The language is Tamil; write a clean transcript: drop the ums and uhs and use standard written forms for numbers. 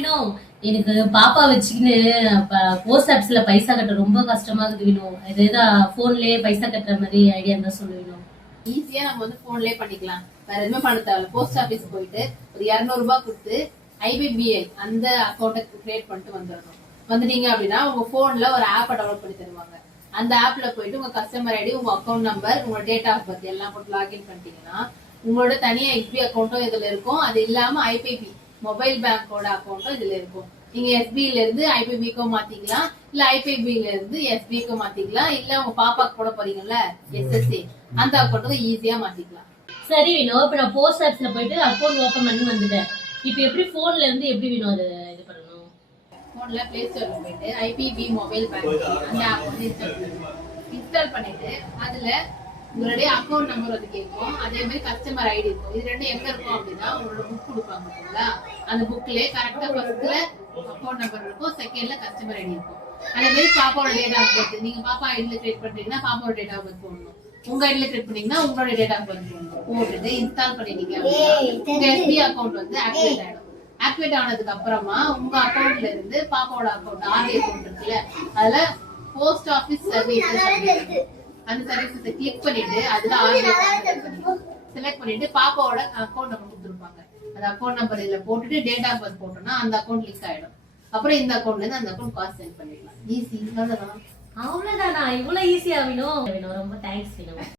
வினோ, எனக்கு பாப்பா வச்சுக்கின்னு போஸ்ட் ஆபீஸ்ல பைசா கட்ட ரொம்ப கஷ்டமா இருக்குது வினோ. ஏதா போன்லயே பைசா கட்டுற மாதிரி ஐடியா இருந்தா சொல்லு வினோ. ஈஸியா நம்ம போன்லயே பண்ணிக்கலாம். வேற எதுவுமே பண்ண தேவையில்ல. போஸ்ட் ஆபீஸ் போயிட்டு ஒரு 200 ரூபாய் கொடுத்து IBBI அந்த அக்கௌண்ட்டை கிரியேட் பண்ணிட்டு வந்துடணும். வந்துட்டீங்க அப்படின்னா உங்க போன்ல ஒரு ஆப்பை டவுன்லோட் பண்ணி தருவாங்க. அந்த ஆப்ல போயிட்டு உங்க கஸ்டமர் ஐடி, உங்க அக்கௌண்ட் நம்பர், உங்க டேட் ஆஃப் பர்த் எல்லாம் போட்டு லாகின் பண்ணிட்டீங்கன்னா உங்களோட தனியா SB அக்கௌண்ட்டும் இதுல இருக்கும். அது இல்லாம IPB மொபைல் பேங்கோட அக்கௌண்ட்டும் இதுல இருக்கும். நீங்க SBல இருந்து IPBக்கும் மாத்திக்கலாம், இல்ல IPBல இருந்து SBக்கும் மாத்திக்கலாம், இல்ல உங்க பாப்பாக்கு போட போறீங்கல்ல SSA அந்த அக்கௌண்ட்டுக்கு ஈஸியா மாத்திக்கலாம். சரி வினோ, இப்ப நான் போஸ்ட் ஆபீஸ்ல போயிட்டு அக்கௌண்ட் ஓபன் பண்ணி வந்துட்டேன். இப்ப எப்படி போன்ல இருந்து எப்படி வினோ அது இது பண்ணணும்? போன்ல பிளே ஸ்டோர்ல போயிட்டு IPB மொபைல் பேங்க் அந்த ஆப் வந்து இன்ஸ்டால் பண்ணிட்டு அதுல உங்களுடைய அக்கௌண்ட் நம்பர் வந்து கேட்கும். அதே மாதிரி கஸ்டமர் ஐடி இருக்கும். இது ரெண்டும் எங்க இருக்கும் அப்படின்னா உங்களோட புக் கொடுப்பாங்க பார்த்தீங்களா, அந்த புக்லயே கரெக்டா ஃபர்ஸ்ட்ல அக்கௌண்ட் நம்பர் இருக்கும், செகண்ட்ல கஸ்டமர் ஐடி இருக்கும். அதே மாதிரி பாப்பாவோட டேட் ஆஃப் பர்த், நீங்க பாப்பா ஐடியில கிரியேட் பண்றீங்கன்னா பாப்பாவோட டேட் ஆஃப் பர்த் போடணும். உங்க ஐடியில கிரியேட் பண்ணீங்கன்னா உங்களோட டேட் ஆஃப் பர்த் போடணும். போட்டுட்டு இன்ஸ்டால் பண்ணிட்டீங்க அப்படின்னா உங்க SB அக்கௌண்ட் வந்து ஆக்டிவேட் ஆயிடும். ஆக்டிவேட் ஆனதுக்கு அப்புறமா உங்க அக்கௌண்ட்ல இருந்து பாப்பாவோட அக்கௌண்ட் RD அக்கௌண்ட் இருக்குல்ல, அதுல போஸ்ட் ஆபீஸ் சர்வீசஸ் அந்த சர்வீசஸை கிளிக் பண்ணிட்டு அதுல செலக்ட் பண்ணிட்டு பாப்பாவோட அக்கௌண்ட் நம்பர் கொடுத்துருப்பாங்க. அந்த அக்கௌண்ட் நம்பர் இதுல போட்டுட்டு டேட் ஆஃப் பர்த் போட்டோம்னா அந்த அக்கௌண்ட் லிங்க் ஆயிடும். அப்புறம் இந்த அக்கௌண்ட்ல இருந்து அந்த அக்கௌண்ட் காசு சென்ட் பண்ணிடலாம். ஈஸி. அவ்வளவுதானா? இவ்வளவு ஈஸியா வினோ? ரொம்ப தேங்க்ஸ் வினோ.